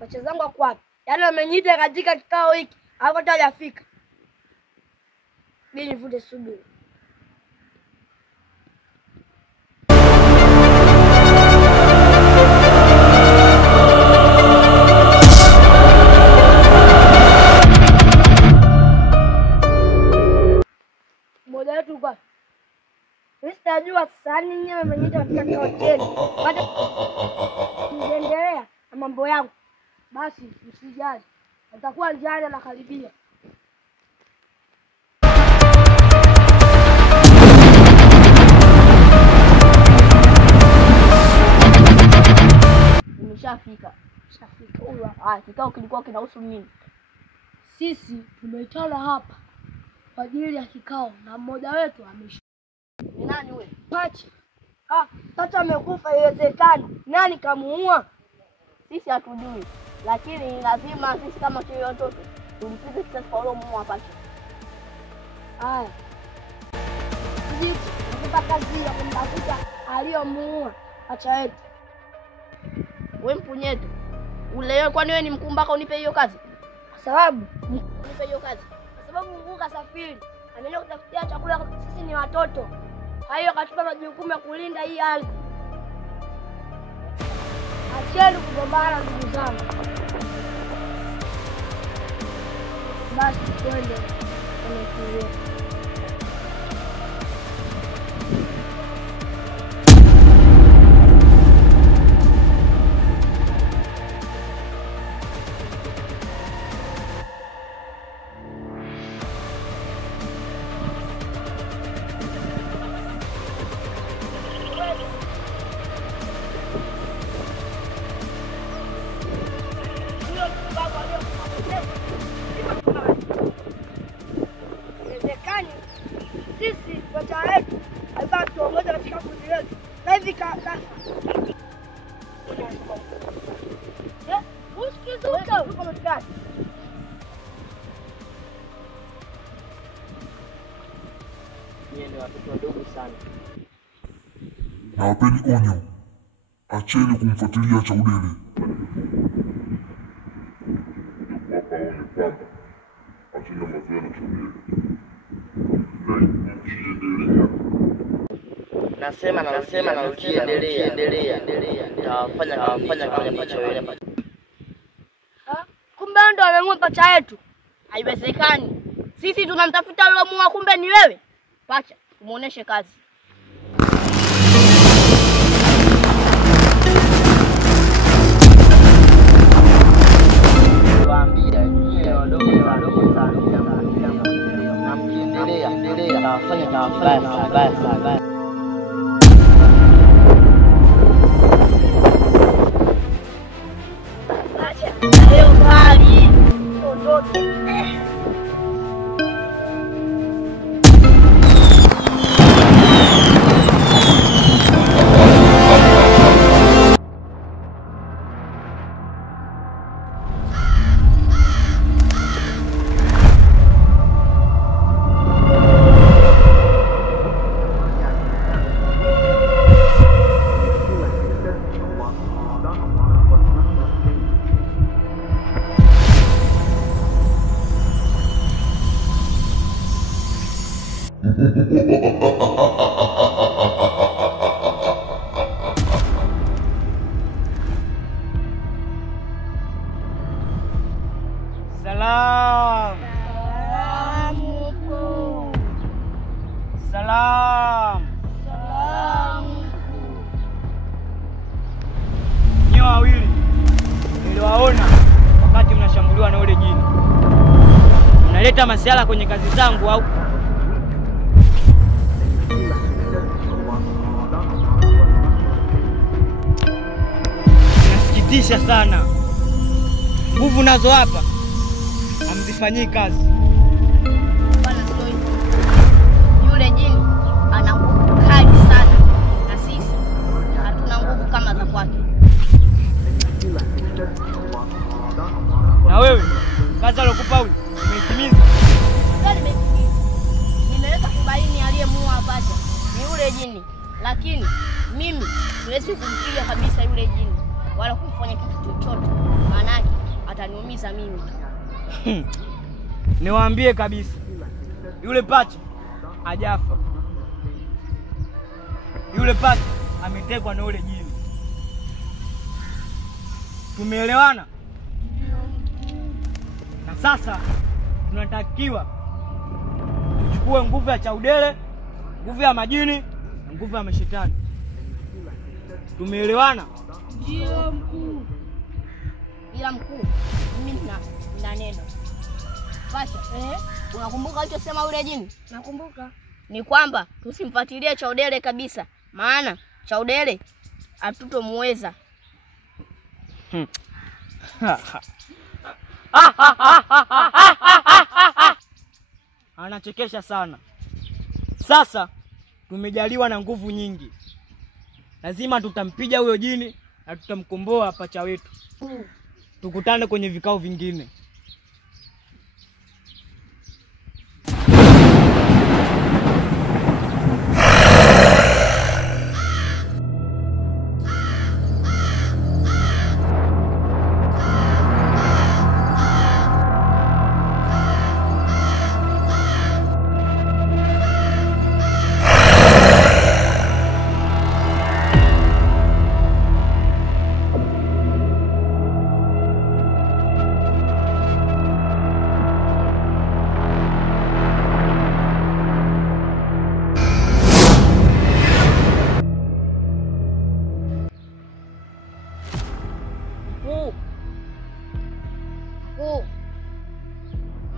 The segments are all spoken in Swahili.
Pacha zangu wako wapi? Yaani wameniita katika kikao hiki, hapo hajafika. Mimi nivute subiri. Moja wetu kwa. Mimi sitajua sasa nini wameniita katika hoteli. Baada niendelea na mambo yangu. Basi usijali. Utakuwa njiani anakaribia. Nimeshafika. Shafika. Kikao kilikuwa kinahusu nini? Sisi tumeitana hapa kwa ajili ya kikao na mmoja wetu amesha. Ni nani wewe? Pacha. Pacha amekufa iwezekani. Nani kamuua? Sisi hatujui. Lakini lazima sisi kama sio watoto tulipize kisasi kwa ule muua Pacha. Haya. Sisi tunataka kazi ya kumtafuta aliyomuua Pacha wetu. Wewe mpunyeto. Ule kwani wewe ni mkumbaka unipe hiyo kazi? Kwa sababu unipe hiyo kazi. Kwa sababu Mungu kasafiri. Ameenda kutafutia chakula, sisi ni watoto. Hayo katupa majukumu ya kulinda hii ardhi. Acheni kugombana ndugu zangu. Basi twende kwenye kilio. Sisi Pacha wetu alikuwa tuongoza katika kundi letu. Na hivi kaka. Usikizuka uko mtikati. Ni watoto wadogo sana. Nawapeni onyo. Acheni kumfuatilia Chaudele. Acheni mazoea na Chaudele. Nasema na ukiendelea. Tafanya kama Pacha wewe. Kumbe ndo amemuua Pacha yetu. Haiwezekani. Sisi tunamtafuta yule muua, kumbe ni wewe. Pacha, umuoneshe kazi. Waambia nyie wadogo sana. Na mkiendelea tafanya baya. Pacha, leo bali. Ondoke. Salam. Nyoa wawili niliwaona wakati mnashambuliwa na ule jini. Mnaleta masiala kwenye kazi zangu au? Nasikitisha sana. Nguvu nazo hapa hamzifanyii kazi. Bwana sio hivyo. Yule jini ana nguvu kali sana na sisi hatuna nguvu kama za kwake. Na wewe kazi alokupa huyu umeitimiza? Nimeweza kubaini aliyemuua Pacha ni yule jini. lakini mimi siwezi kumpiga kabisa yule jini wala kumfanya kitu chochote, maana yake ataniumiza mimi. Niwaambie kabisa, yule pacha hajafa. Yule pacha ametekwa na yule jini. Tumeelewana? Na sasa tunatakiwa tuchukue nguvu ya chaudele, nguvu ya majini na nguvu ya mashetani. Tumeelewana? Ndio mkuu. Ila mkuu, mimi nina neno. Pacha, unakumbuka alichosema yule jini? Nakumbuka. Ni kwamba tusimfuatilie chaudele kabisa, maana chaudele hatutomweza. Anachekesha sana. Sasa tumejaliwa na nguvu nyingi, lazima tutampiga huyo jini na tutamkomboa pacha wetu. Tukutane kwenye vikao vingine.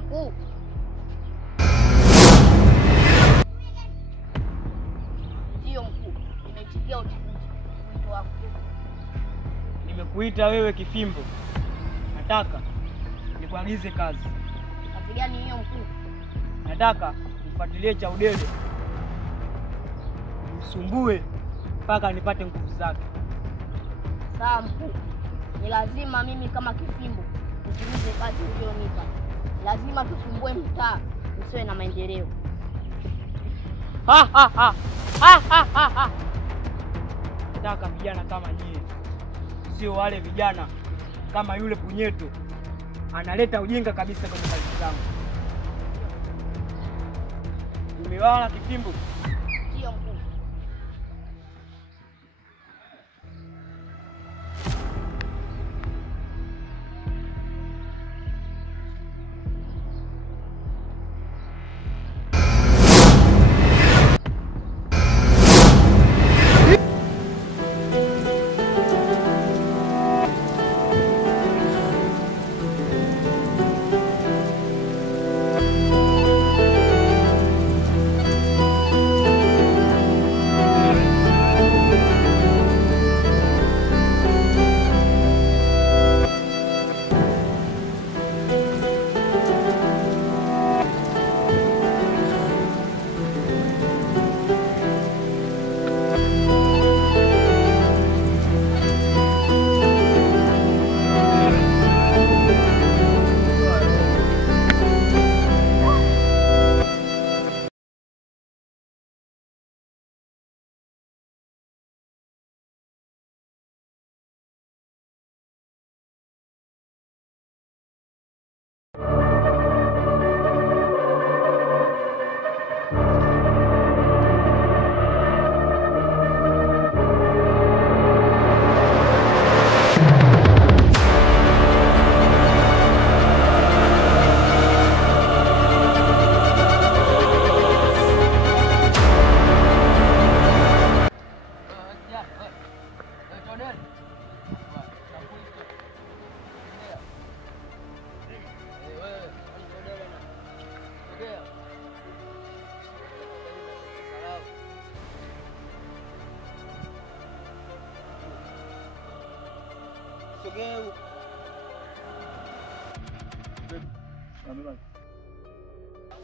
Mkuu. Ndio mkuu, nimeitikia wito wako. Nimekuita wewe Kifimbo. Nataka nikuagize kazi. Kazi gani hiyo mkuu? Nataka nifuatilie chaudele, msumbue mpaka nipate nguvu zake. Sawa mkuu. Ni lazima mimi kama Kifimbo nitimize kazi uliyonipa. Lazima tusumbue mtaa usiwe na maendeleo. Nataka vijana kama nyie, sio wale vijana kama yule punyeto analeta ujinga kabisa kwenye kazi zangu. Umewala Kifimbo? Ndio mkuu.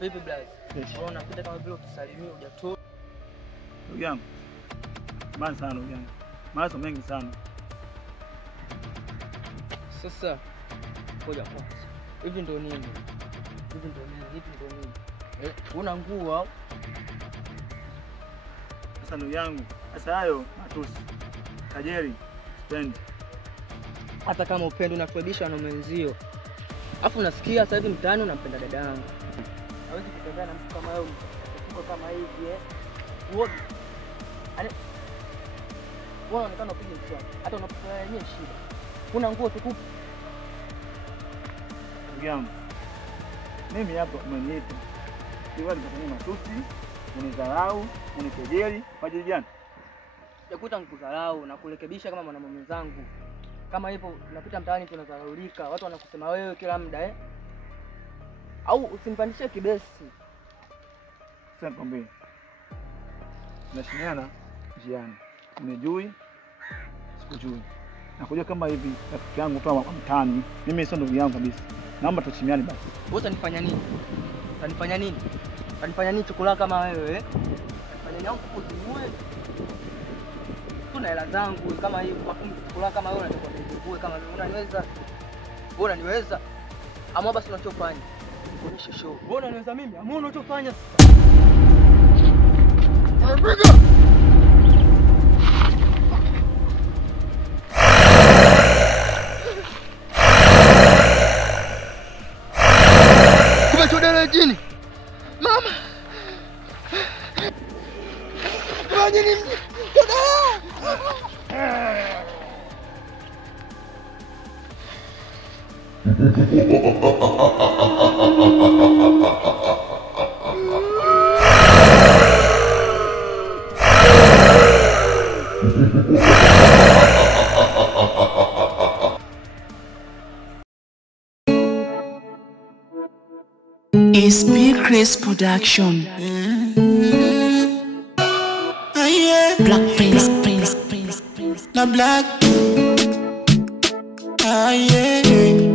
Vipi blazi? Wewe unapita kama vile ukisalimia hujatoa. Ndugu yangu. Mbaya sana ndugu yangu. Mawazo mengi sana. Sasa ngoja kwanza. Hivi ndio nini? Hivi ndio nini? Hivi ndio nini? Una nguo au? Sasa ndugu yangu, sasa hayo matusi. Kajeri, sipendi. Hata kama upendo unakuibisha na mwenzio. Alafu unasikia sasa hivi mtaani unampenda dada yangu. Hawezi kutembea na mtu kama wewe, mtu kama hivi Uoga. Ani unaonekana upige mswaki. Hata unapokuwa yenyewe shida. Kuna nguo tukupu. Ndugu yangu, mimi hapa umeniita. Siwezi kufanya matusi, unidharau, unikejeli, kwa ajili gani? Yakuta nikudharau na kurekebisha kama mwanamume mwenzangu. Kama hivyo unapita mtaani tunadharaulika, watu wanakusema wewe kila muda Au usimpandishe kibesi. Sasa nikwambie. Tunashindana njiani. Unijui? Sikujui. Nakuja kama hivi rafiki yangu toa mtaani. Mimi sio ndugu yangu kabisa. Naomba tuchimiane basi. Wewe utanifanya nini? Utanifanya nini? Utanifanya nini chukula kama wewe? Utanifanya nini kukutimue? Tuna hela zangu kama hivi mafumu chukula kama wewe unataka kunikue kama mimi unaniweza? Wewe unaniweza? Ama basi unachofanya? Kuonyesha show. Wewe unaniweza mimi? Ama unachofanya sasa? Anapiga! Kumechodana jini. Mama. Fanya nini? It's Big Chris Production. Black Prince. Not black. Ah, yeah.